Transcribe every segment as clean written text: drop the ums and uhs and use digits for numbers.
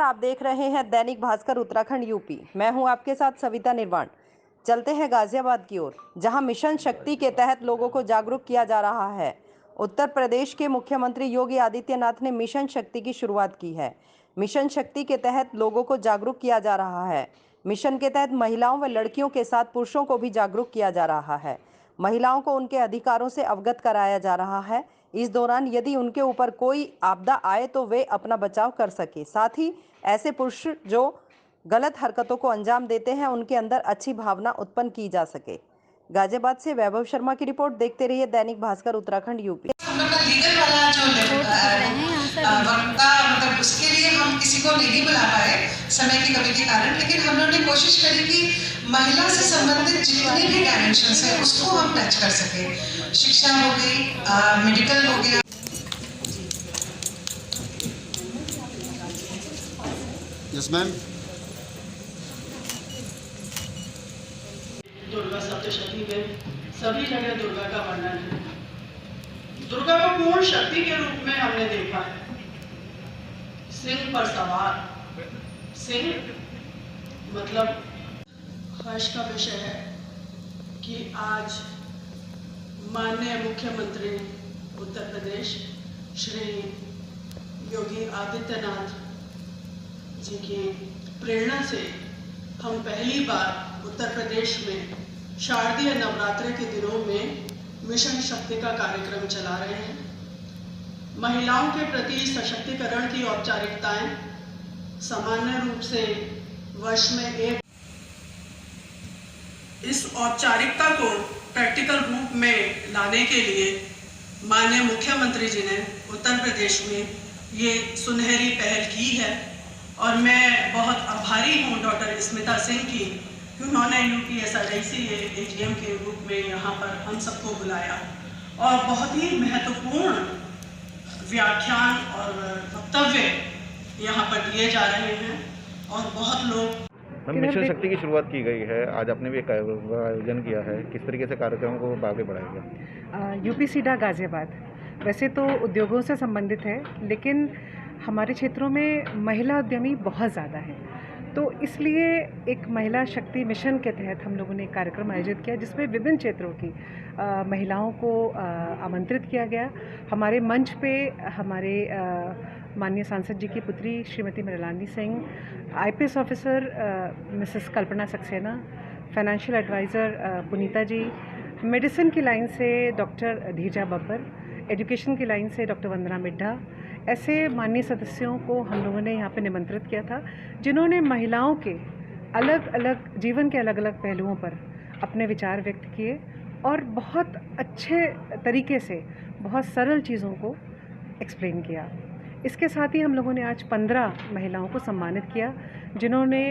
नमस्कार, आप देख रहे हैं दैनिक भास्कर उत्तराखंड यूपी। मैं हूं आपके साथ सविता निर्वाण। चलते हैं गाजियाबाद की ओर, जहां मिशन शक्ति के तहत लोगों को जागरूक किया जा रहा है। उत्तर प्रदेश के मुख्यमंत्री योगी आदित्यनाथ ने मिशन शक्ति की शुरुआत की है। मिशन शक्ति के तहत लोगों को जागरूक किया जा रहा है। मिशन के तहत महिलाओं व लड़कियों के साथ पुरुषों को भी जागरूक किया जा रहा है। महिलाओं को उनके अधिकारों से अवगत कराया जा रहा है। इस दौरान यदि उनके ऊपर कोई आपदा आए तो वे अपना बचाव कर सके। साथ ही ऐसे पुरुष जो गलत हरकतों को अंजाम देते हैं उनके अंदर अच्छी भावना उत्पन्न की जा सके। गाजियाबाद से वैभव शर्मा की रिपोर्ट। देखते रहिए दैनिक भास्कर उत्तराखंड यूपी। हम लोग का लीगल वाला जो वक्ता मतलब उसके लिए हम किसी को नहीं बुला पाए समय की कमी के कारण, लेकिन हम लोगों ने कोशिश करी कि महिला से संबंधित जितने भी डायमेंशंस है उसको हम टच कर सके। शिक्षा हो गई, मेडिकल हो गया। Yes ma'am. दुर्गा सप्तशती में सभी जगह दुर्गा का वर्णन है। दुर्गा को पूर्ण शक्ति के रूप में हमने देखा है। सिंह पर सवार, सिंह मतलब हर्ष का विषय है कि आज माननीय मुख्यमंत्री उत्तर प्रदेश श्री योगी आदित्यनाथ जी की प्रेरणा से हम पहली बार उत्तर प्रदेश में शारदीय नवरात्रि के दिनों में मिशन शक्ति का कार्यक्रम चला रहे हैं। महिलाओं के प्रति सशक्तिकरण की औपचारिकताएं सामान्य रूप से वर्ष में एक, इस औपचारिकता को प्रैक्टिकल रूप में लाने के लिए माननीय मुख्यमंत्री जी ने उत्तर प्रदेश में ये सुनहरी पहल की है और मैं बहुत आभारी हूँ डॉक्टर स्मिता सिंह की, उन्होंने UPSRDC AGM के रूप में यहाँ पर हम सबको बुलाया और बहुत ही महत्वपूर्ण व्याख्यान और वक्तव्य यहाँ पर दिए जा रहे हैं और बहुत लोग। मिशन शक्ति की शुरुआत की गई है, आज आपने भी एक आयोजन किया है, किस तरीके से कार्यक्रम को आगे बढ़ाएगा? UP-सीडा गाजियाबाद वैसे तो उद्योगों से संबंधित है, लेकिन हमारे क्षेत्रों में महिला उद्यमी बहुत ज़्यादा हैं, तो इसलिए एक महिला शक्ति मिशन के तहत हम लोगों ने एक कार्यक्रम आयोजित किया जिसमें विभिन्न क्षेत्रों की महिलाओं को आमंत्रित किया गया। हमारे मंच पे हमारे माननीय सांसद जी की पुत्री Shrimati Mrinalini Singh, IPS officer Mrs Kalpana Saxena, financial adviser Punita ji, medicine की लाइन से डॉक्टर धीरजा बब्बर, एजुकेशन की लाइन से डॉक्टर वंदना मिड्ढा, ऐसे माननीय सदस्यों को हम लोगों ने यहाँ पे निमंत्रित किया था जिन्होंने महिलाओं के अलग अलग जीवन के अलग अलग पहलुओं पर अपने विचार व्यक्त किए और बहुत अच्छे तरीके से बहुत सरल चीज़ों को एक्सप्लेन किया। इसके साथ ही हम लोगों ने आज 15 महिलाओं को सम्मानित किया जिन्होंने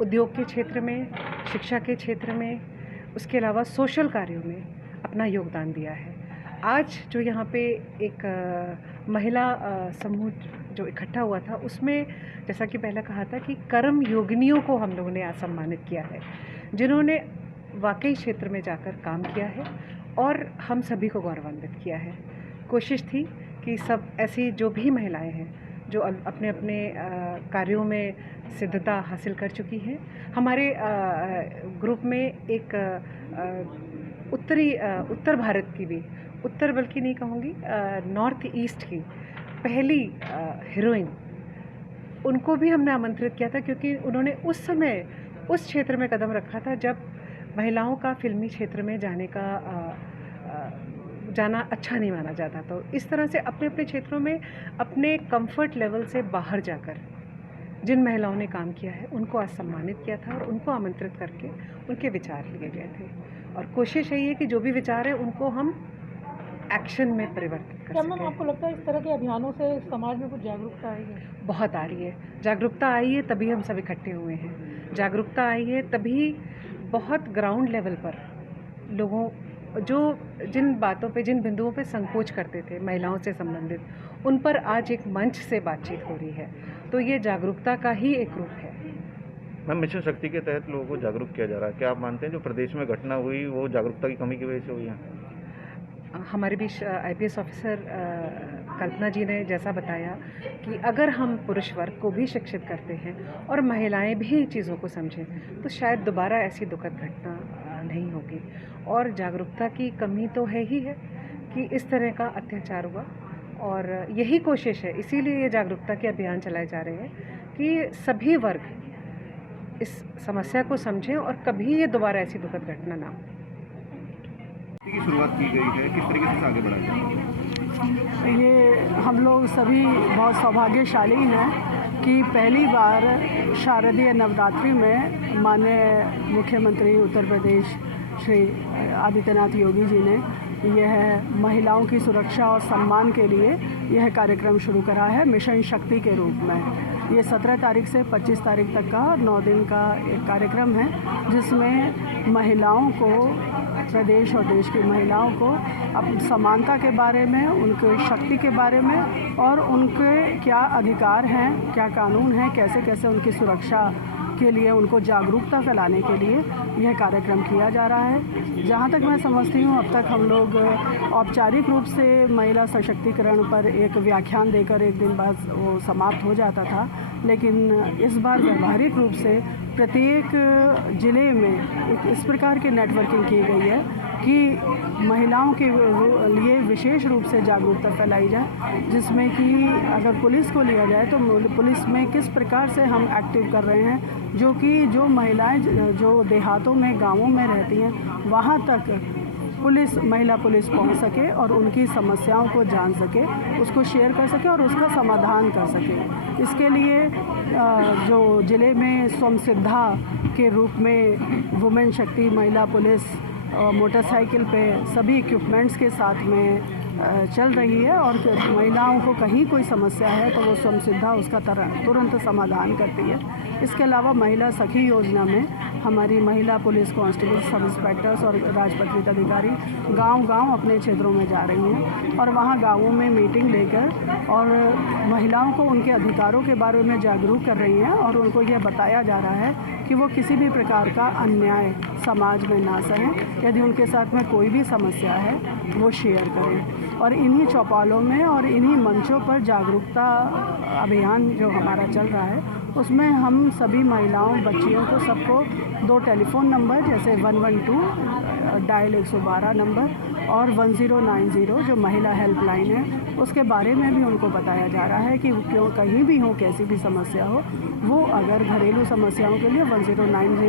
उद्योग के क्षेत्र में, शिक्षा के क्षेत्र में, उसके अलावा सोशल कार्यों में अपना योगदान दिया है। आज जो यहाँ पे एक महिला समूह जो इकट्ठा हुआ था उसमें जैसा कि पहले कहा था कि कर्म योगिनियों को हम लोगों ने आज सम्मानित किया है जिन्होंने वाकई क्षेत्र में जाकर काम किया है और हम सभी को गौरवान्वित किया है। कोशिश थी कि सब ऐसी जो भी महिलाएं हैं जो अपने अपने कार्यों में सिद्धता हासिल कर चुकी हैं। हमारे ग्रुप में एक उत्तर भारत की भी, उत्तर बल्कि नहीं कहूँगी, नॉर्थ ईस्ट की पहली हीरोइन, उनको भी हमने आमंत्रित किया था क्योंकि उन्होंने उस समय उस क्षेत्र में कदम रखा था जब महिलाओं का फिल्मी क्षेत्र में जाना अच्छा नहीं माना जाता। तो इस तरह से अपने अपने क्षेत्रों में अपने कंफर्ट लेवल से बाहर जाकर जिन महिलाओं ने काम किया है उनको आज सम्मानित किया था और उनको आमंत्रित करके उनके विचार लिए गए थे और कोशिश यही है कि जो भी विचार है उनको हम एक्शन में परिवर्तित कर सकें। मैम, आपको लगता है इस तरह के अभियानों से समाज में कुछ जागरूकता आई है? बहुत आ रही है जागरूकता, आई है तभी हम सब इकट्ठे हुए हैं। जागरूकता आई है तभी बहुत ग्राउंड लेवल पर लोगों जो जिन बातों पे, जिन बिंदुओं पे संकोच करते थे महिलाओं से संबंधित, उन पर आज एक मंच से बातचीत हो रही है, तो ये जागरूकता का ही एक रूप है। मैम, मिशन शक्ति के तहत लोगों को जागरूक किया जा रहा है, क्या आप मानते हैं जो प्रदेश में घटना हुई वो जागरूकता की कमी की वजह से हुई है? हमारे बीच IPS ऑफिसर कल्पना जी ने जैसा बताया कि अगर हम पुरुष वर्ग को भी शिक्षित करते हैं और महिलाएं भी चीज़ों को समझें तो शायद दोबारा ऐसी दुखद घटना नहीं होगी। और जागरूकता की कमी तो है ही है कि इस तरह का अत्याचार हुआ, और यही कोशिश है, इसीलिए ये जागरूकता के अभियान चलाए जा रहे हैं कि सभी वर्ग इस समस्या को समझें और कभी ये दोबारा ऐसी दुखद घटना ना हो। की शुरुआत की गई है, किस तरीके से आगे बढ़ाया जाए? ये हम लोग सभी बहुत सौभाग्यशाली हैं कि पहली बार शारदीय नवरात्रि में माननीय मुख्यमंत्री उत्तर प्रदेश श्री आदित्यनाथ योगी जी ने यह महिलाओं की सुरक्षा और सम्मान के लिए यह कार्यक्रम शुरू करा है मिशन शक्ति के रूप में। ये 17 तारीख से 25 तारीख तक का 9 दिन का एक कार्यक्रम है जिसमें महिलाओं को, प्रदेश और देश की महिलाओं को अपनी समानता के बारे में, उनके शक्ति के बारे में और उनके क्या अधिकार हैं, क्या कानून हैं, कैसे कैसे उनकी सुरक्षा के लिए उनको जागरूकता फैलाने के लिए यह कार्यक्रम किया जा रहा है। जहाँ तक मैं समझती हूँ अब तक हम लोग औपचारिक रूप से महिला सशक्तिकरण पर एक व्याख्यान देकर एक दिन बाद वो समाप्त हो जाता था, लेकिन इस बार व्यवहारिक रूप से प्रत्येक ज़िले में इस प्रकार की नेटवर्किंग की गई है कि महिलाओं के लिए विशेष रूप से जागरूकता फैलाई जाए, जिसमें कि अगर पुलिस को लिया जाए तो पुलिस में किस प्रकार से हम एक्टिव कर रहे हैं, जो कि जो महिलाएं जो देहातों में, गांवों में रहती हैं, वहां तक महिला पुलिस पहुंच सके और उनकी समस्याओं को जान सके, उसको शेयर कर सके और उसका समाधान कर सके। इसके लिए जो ज़िले में स्वयंसिद्धा के रूप में वुमेन शक्ति महिला पुलिस मोटरसाइकिल पे सभी इक्विपमेंट्स के साथ में चल रही है और महिलाओं को कहीं कोई समस्या है तो वो स्वयंसिद्धा उसका तुरंत समाधान करती है। इसके अलावा महिला सखी योजना में हमारी महिला पुलिस कांस्टेबल, सब इंस्पेक्टर्स और राजपत्रित अधिकारी गांव-गांव अपने क्षेत्रों में जा रही हैं और वहां गांवों में मीटिंग लेकर और महिलाओं को उनके अधिकारों के बारे में जागरूक कर रही हैं और उनको यह बताया जा रहा है कि वो किसी भी प्रकार का अन्याय समाज में ना सहें। यदि उनके साथ में कोई भी समस्या है वो शेयर करें। और इन्हीं चौपालों में और इन्हीं मंचों पर जागरूकता अभियान जो हमारा चल रहा है उसमें हम सभी महिलाओं, बच्चियों को, सबको 2 टेलीफ़ोन नंबर जैसे 112 डायल 112 नंबर और 1090 जो महिला हेल्पलाइन है उसके बारे में भी उनको बताया जा रहा है कि क्यों कहीं भी हो, कैसी भी समस्या हो, वो अगर घरेलू समस्याओं के लिए 1090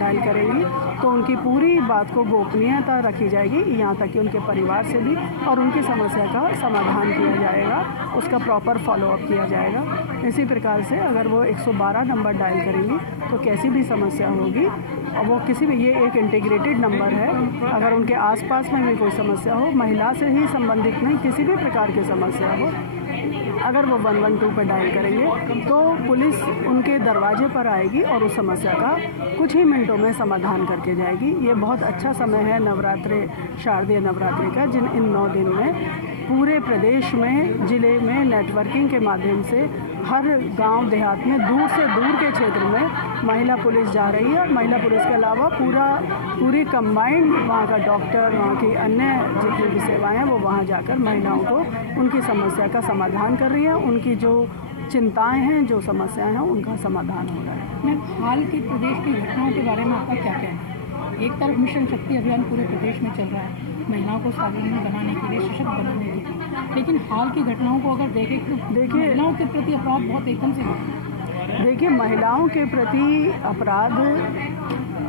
डायल करेंगी तो उनकी पूरी बात को गोपनीयता रखी जाएगी, यहाँ तक कि उनके परिवार से भी, और उनकी समस्या का समाधान किया जाएगा, उसका प्रॉपर फॉलोअप किया जाएगा। इसी प्रकार से अगर वो 112 नंबर डायल करेंगी तो कैसी भी समस्या होगी और वो किसी भी, ये एक इंटीग्रेटेड नंबर है, अगर उनके आसपास में भी कोई समस्या हो, महिला से ही संबंधित नहीं, किसी भी प्रकार की समस्या हो, अगर वो 112 पर डायल करेंगे तो पुलिस उनके दरवाजे पर आएगी और उस समस्या का कुछ ही मिनटों में समाधान करके जाएगी। ये बहुत अच्छा समय है नवरात्रि, शारदीय नवरात्रि का, इन 9 दिन में पूरे प्रदेश में, ज़िले में नेटवर्किंग के माध्यम से हर गांव देहात में, दूर से दूर के क्षेत्र में महिला पुलिस जा रही है और महिला पुलिस के अलावा पूरी कंबाइंड वहाँ का डॉक्टर, वहाँ की अन्य जितनी भी सेवाएं हैं वो वहाँ जाकर महिलाओं को उनकी समस्या का समाधान कर रही है, उनकी जो चिंताएं हैं, जो समस्याएं हैं, उनका समाधान हो रहा है। मैम, हाल की प्रदेश की घटनाओं के बारे में आपका क्या कहना है? एक तरफ मिशन शक्ति अभियान पूरे प्रदेश में चल रहा है महिलाओं को स्वावलंबी बनाने के लिए, सशक्त बनाने के लिए, लेकिन हाल की घटनाओं को अगर देखें तो देखिए महिलाओं के प्रति अपराध बहुत एकदम से देखिए महिलाओं के प्रति अपराध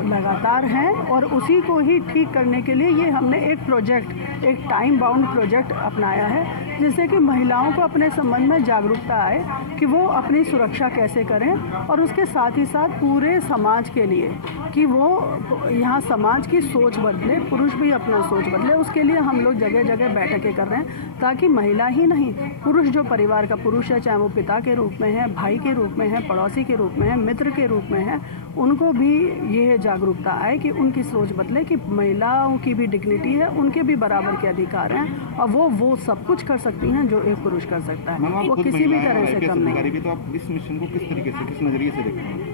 लगातार हैं और उसी को ही ठीक करने के लिए ये हमने एक टाइम बाउंड प्रोजेक्ट अपनाया है, जिससे कि महिलाओं को अपने संबंध में जागरूकता आए कि वो अपनी सुरक्षा कैसे करें और उसके साथ ही साथ पूरे समाज के लिए कि वो यहाँ समाज की सोच बदले, पुरुष भी अपना सोच बदले। उसके लिए हम लोग जगह जगह बैठकें कर रहे हैं ताकि महिला ही नहीं, पुरुष जो परिवार का पुरुष है, चाहे वो पिता के रूप में है, भाई के रूप में है, पड़ोसी के रूप में है, मित्र के रूप में है, उनको भी ये जागरूकता आए कि उनकी सोच बदले कि महिलाओं की भी डिग्निटी है, उनके भी बराबर के अधिकार हैं और वो सब कुछ कर सकती हैं जो एक पुरुष कर सकता है। वो किसी भी तरह से कम नहीं। तो आप इस मिशन को किस तरीके से, किस नज़रिए से देखते हैं?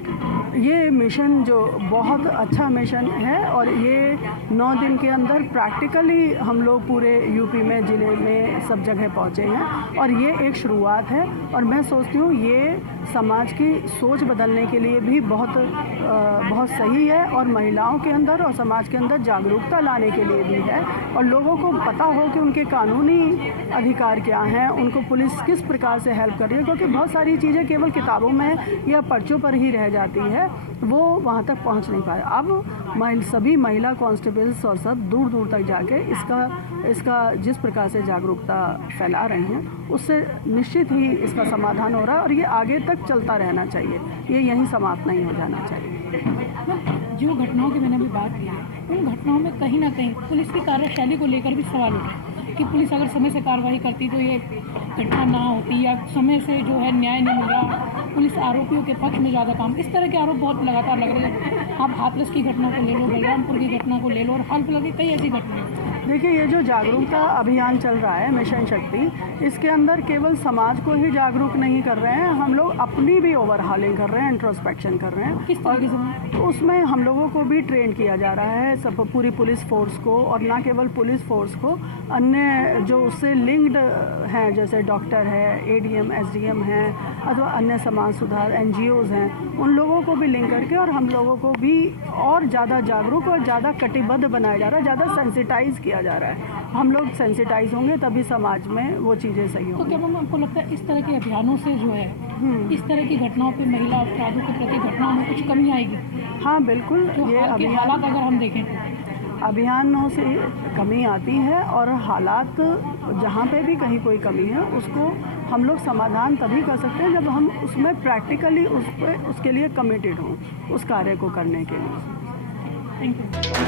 ये मिशन जो बहुत अच्छा मिशन है और ये 9 दिन के अंदर प्रैक्टिकली हम लोग पूरे यूपी में, ज़िले में सब जगह पहुँचे हैं और ये एक शुरुआत है और मैं सोचती हूँ ये समाज की सोच बदलने के लिए भी बहुत सही है और महिलाओं के अंदर और समाज के अंदर जागरूकता लाने के लिए भी है और लोगों को पता हो कि उनके कानूनी अधिकार क्या हैं, उनको पुलिस किस प्रकार से हेल्प कर रही है, क्योंकि बहुत सारी चीज़ें केवल किताबों में या पर्चों पर ही रह जाती है, वो वहाँ तक पहुँच नहीं पाए। अब सभी महिला कांस्टेबल्स और सब दूर दूर तक जाके इसका जिस प्रकार से जागरूकता फैला रहे हैं उससे निश्चित ही इसका समाधान हो रहा है और ये आगे तक चलता रहना चाहिए, ये यहीं समाप्त नहीं हो जाना चाहिए। जो घटनाओं की मैंने अभी बात की है, उन घटनाओं में कहीं ना कहीं पुलिस की कार्यशैली को लेकर भी सवाल उठ रहा है कि पुलिस अगर समय से कार्रवाई करती तो ये घटना ना होती या समय से जो है न्याय नहीं मिल रहा, पुलिस आरोपियों के पक्ष में ज़्यादा काम, इस तरह के आरोप बहुत लगातार लग रहे हैं। आप हाथरस की घटना को ले लो, बलरामपुर की घटना को ले लो और हाल फिलहाल की कई ऐसी घटनाएं। देखिए, ये जो जागरूकता अभियान चल रहा है मिशन शक्ति, इसके अंदर केवल समाज को ही जागरूक नहीं कर रहे हैं, हम लोग अपनी भी ओवरहालिंग कर रहे हैं, इंट्रोस्पेक्शन कर रहे हैं। किस तरीके से? उसमें हम लोगों को भी ट्रेन किया जा रहा है, सब पूरी पुलिस फोर्स को और ना केवल पुलिस फोर्स को, अन्य जो उससे लिंक्ड हैं जैसे डॉक्टर है, एडीएम, एसडीएम हैं अथवा अन्य समाज सुधार एनजीओज़ हैं, उन लोगों को भी लिंक करके और हम लोगों को भी और ज़्यादा जागरूक और ज़्यादा कटिबद्ध बनाया जा रहा है, ज़्यादा सेंसिटाइज किया जा रहा है। हम लोग सेंसिटाइज होंगे तभी समाज में वो चीज़ें सही होंगी। तो क्या मैम आपको लगता है इस तरह के अभियानों से जो है इस तरह की घटनाओं पे, महिला अपराधों के प्रति घटनाओं में कुछ कमी आएगी? हाँ बिल्कुल, ये हालात अगर हम देखें अभियानों से कमी आती है और हालात जहाँ पे भी कहीं कोई कमी है उसको हम लोग समाधान तभी कर सकते हैं जब हम उसमें प्रैक्टिकली उसके लिए कमिटेड हों उस कार्य को करने के लिए। Thank you.